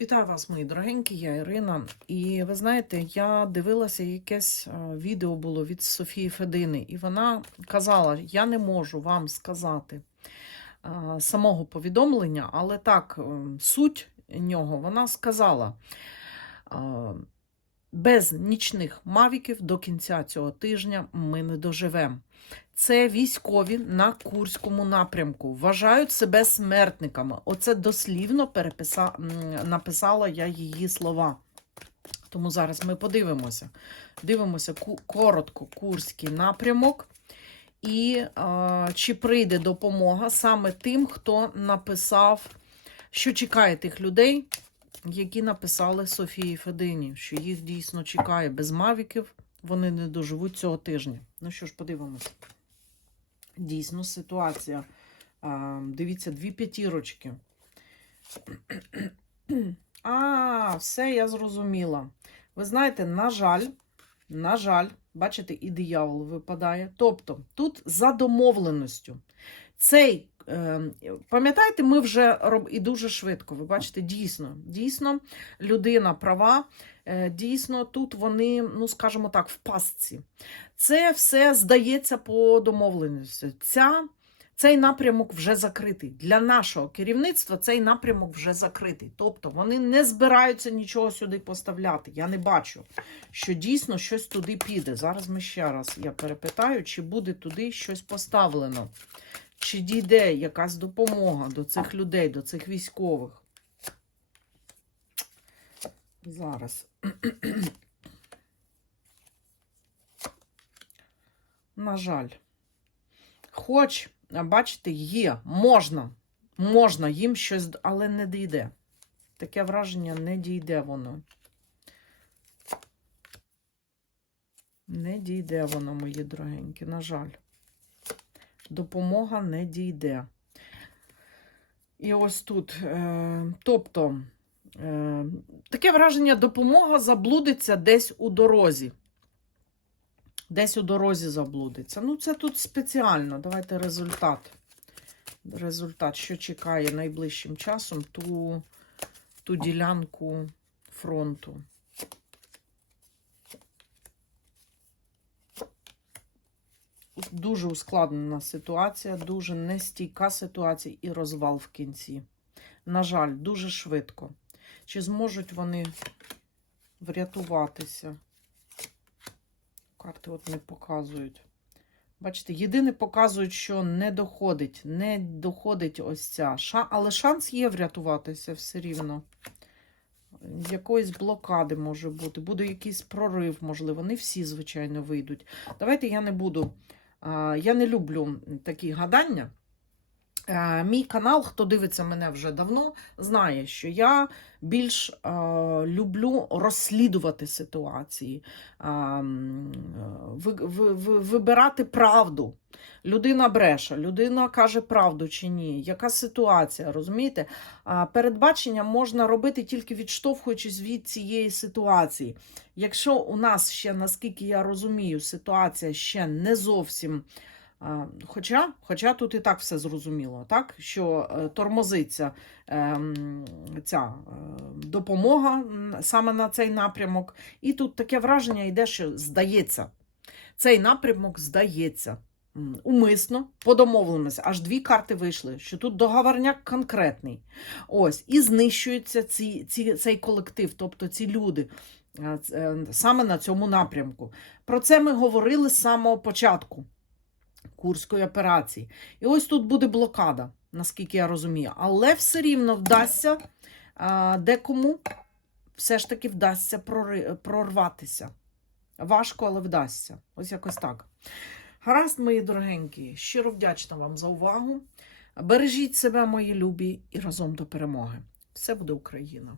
Вітаю вас, мої дорогенькі, я Ірина. І ви знаєте, я дивилася якесь е, відео було від Софії Федини, і вона казала: я не можу вам сказати е, самого повідомлення, але так, е, суть нього вона сказала. Без нічних мавіків до кінця цього тижня ми не доживемо. Це військові на Курському напрямку. Вважають себе смертниками. Оце дослівно переписа... написала я її слова. Тому зараз ми подивимося. Дивимося коротко Курський напрямок. І а, чи прийде допомога саме тим, хто написав, що чекає тих людей, які написали Софії Федині, що їх дійсно чекає без мавіків, вони не доживуть цього тижня. Ну що ж, подивимося. Дійсно, ситуація. А, дивіться, дві п'ятірочки. А, все, я зрозуміла. Ви знаєте, на жаль, на жаль, бачите, і диявол випадає. Тобто, тут за домовленістю. Цей, пам'ятаєте, ми вже роб... і дуже швидко. Ви бачите, дійсно, дійсно, людина права. Е, Дійсно, тут вони, ну скажімо так, в пастці. Це все здається по домовленості. Ця, цей напрямок вже закритий. Для нашого керівництва цей напрямок вже закритий. Тобто вони не збираються нічого сюди поставляти. Я не бачу, що дійсно щось туди піде. Зараз ми ще раз я перепитаю, чи буде туди щось поставлено, чи дійде якась допомога до цих людей, до цих військових. Зараз. На жаль. Хоч, бачите, є, можна, можна їм щось, але не дійде. Таке враження не дійде воно. Не дійде воно, мої дорогенькі, на жаль. Допомога не дійде. І ось тут. Е, тобто, е, таке враження, допомога заблудиться десь у дорозі. Десь у дорозі заблудиться. Ну, це тут спеціально. Давайте результат. Результат, що чекає найближчим часом ту, ту ділянку фронту. Дуже ускладнена ситуація, дуже нестійка ситуація і розвал в кінці. На жаль, дуже швидко. Чи зможуть вони врятуватися? Карти от не показують. Бачите, єдине показують, що не доходить. Не доходить ось ця. Але шанс є врятуватися все рівно. Якоїсь блокади може бути, буде якийсь прорив, можливо. Не всі, звичайно, вийдуть. Давайте я не буду. Я не люблю такі гадання. Е, Мій канал, хто дивиться мене вже давно, знає, що я більш е, люблю розслідувати ситуації, е, ви, ви, ви, вибирати правду. Людина бреше, людина каже правду чи ні. Яка ситуація, розумієте? А передбачення можна робити тільки відштовхуючись від цієї ситуації. Якщо у нас ще, наскільки я розумію, ситуація ще не зовсім. А, Хоча, хоча тут і так все зрозуміло, так? що е, тормозиться е, ця е, допомога саме на цей напрямок. І тут таке враження йде, що здається, цей напрямок здається. Умисно подомовленося. Аж дві карти вийшли, що тут договорняк конкретний. Ось, і знищується ці, ці, цей колектив, тобто ці люди. е, е, Саме на цьому напрямку. Про це ми говорили з самого початку. Курської операції. І ось тут буде блокада, наскільки я розумію. Але все рівно вдасться декому все ж таки вдасться прорватися. Важко, але вдасться. Ось якось так. Гаразд, мої дорогенькі, щиро вдячна вам за увагу. Бережіть себе, мої любі, і разом до перемоги. Все буде Україна!